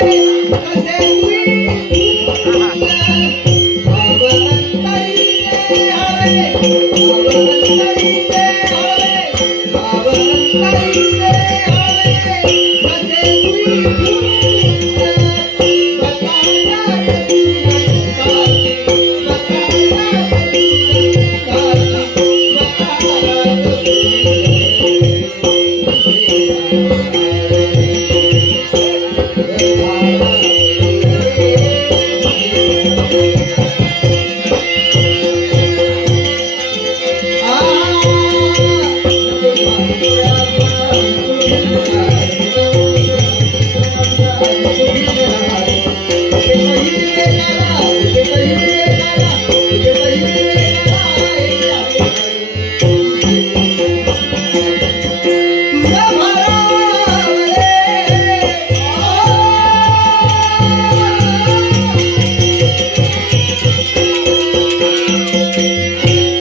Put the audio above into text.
Thank you.